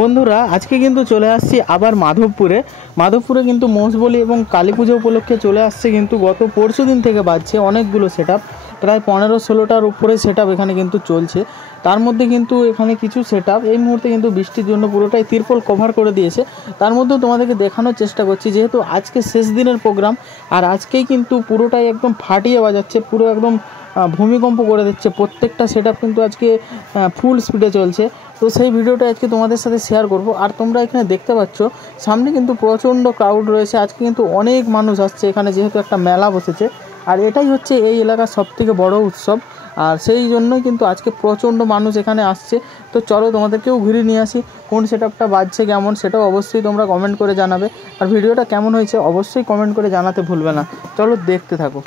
বন্ধুরা আজকে কিন্তু চলে আসছি আবার মাধবপুরে কিন্তু মোষবলি এবং কালী পুজো উপলক্ষে চলে আসছে কিন্তু গত পরশু দিন থেকে বাজছে অনেকগুলো সেটআপ, প্রায় 15-16টার উপরে সেটআপ এখানে কিন্তু চলছে। তার মধ্যে কিন্তু এখানে কিছু সেটআপ এই মুহূর্তে কিন্তু বৃষ্টির জন্য পুরোটাই তিরপল কভার করে দিয়েছে। তার মধ্যেও তোমাদেরকে দেখানোর চেষ্টা করছি, যেহেতু আজকে শেষ দিনের প্রোগ্রাম আর আজকেই কিন্তু পুরোটাই একদম ফাটিয়ে বাজাচ্ছে, পুরো একদম ভূমিকম্প করে দিচ্ছে। প্রত্যেকটা সেটআপ কিন্তু আজকে ফুল স্পিডে চলছে। তো সেই ভিডিওটা আজকে তোমাদের সাথে শেয়ার করব। আর তোমরা এখানে দেখতে পাচ্ছ সামনে কিন্তু প্রচণ্ড ক্রাউড রয়েছে। আজকে কিন্তু অনেক মানুষ আসছে এখানে, যেহেতু একটা মেলা বসেছে আর এটাই হচ্ছে এই এলাকার সবথেকে বড় উৎসব। আর সেই জন্যই কিন্তু আজকে প্রচণ্ড মানুষ এখানে আসছে। তো চলো তোমাদেরকেও ঘুরে নিয়ে আসি, কোন সেটআপটা বাজছে কেমন সেটাও অবশ্যই তোমরা কমেন্ট করে জানাবে। আর ভিডিওটা কেমন হয়েছে অবশ্যই কমেন্ট করে জানাতে ভুলবে না। চলো দেখতে থাকো।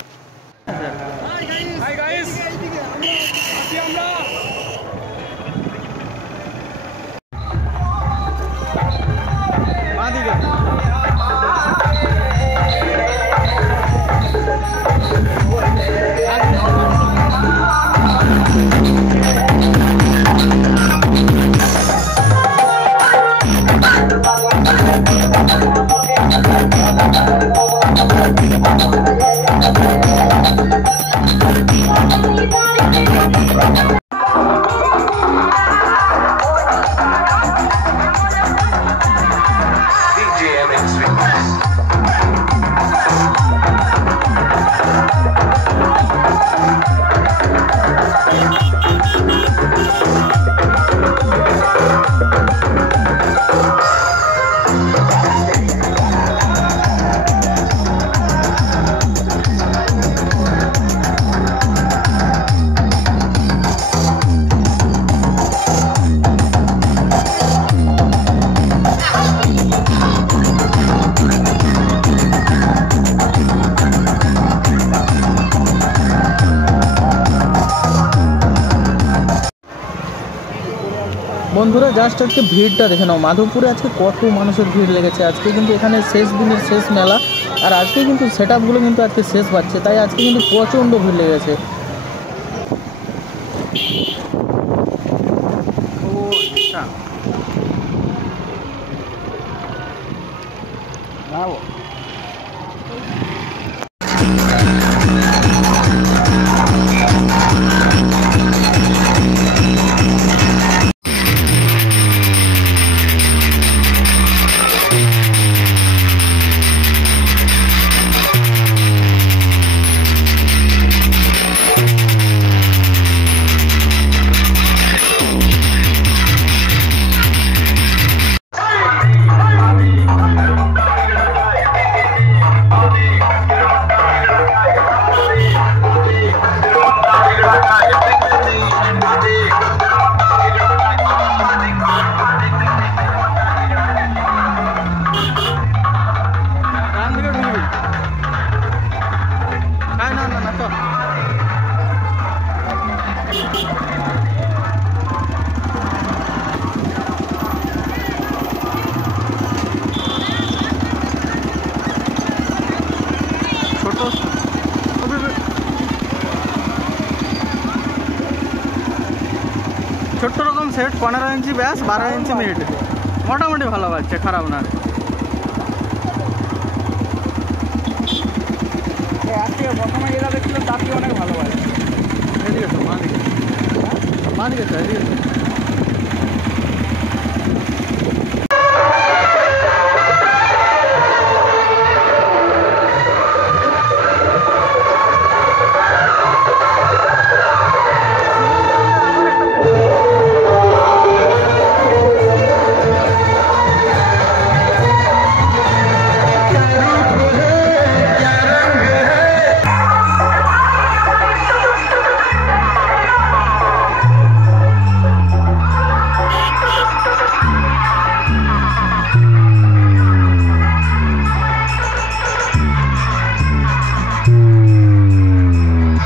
বন্ধুরা জাস্ট আজকে ভিড়টা দেখে নাও, মাধবপুরে আজকে কত মানুষের ভিড় লেগেছে। আজকে কিন্তু এখানে শেষ দিনের শেষ মেলা আর আজকে কিন্তু সেটআপগুলো কিন্তু আজকে শেষ পাচ্ছে, তাই আজকে কিন্তু প্রচণ্ড ভিড় লেগেছে। ছোট্ট রকম সেট, 15 ইঞ্চি ব্যাস, 12 ইঞ্চি মিড, মোটামুটি ভালো বাজছে, খারাপ না। আজকে প্রথমে এরা দেখছিলাম তার থেকে অনেক ভালো বাজছে। এদিকে তো মা দিকে তো এদিকে তো।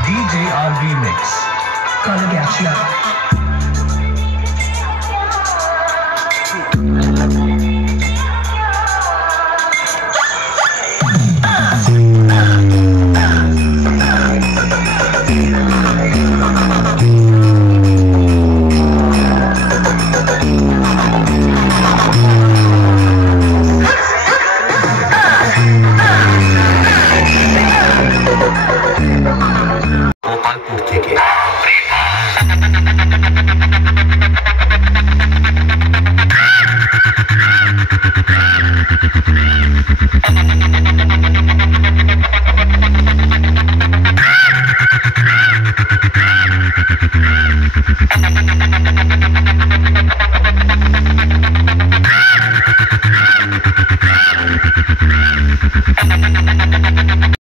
DJ RV Mix. Color Capture.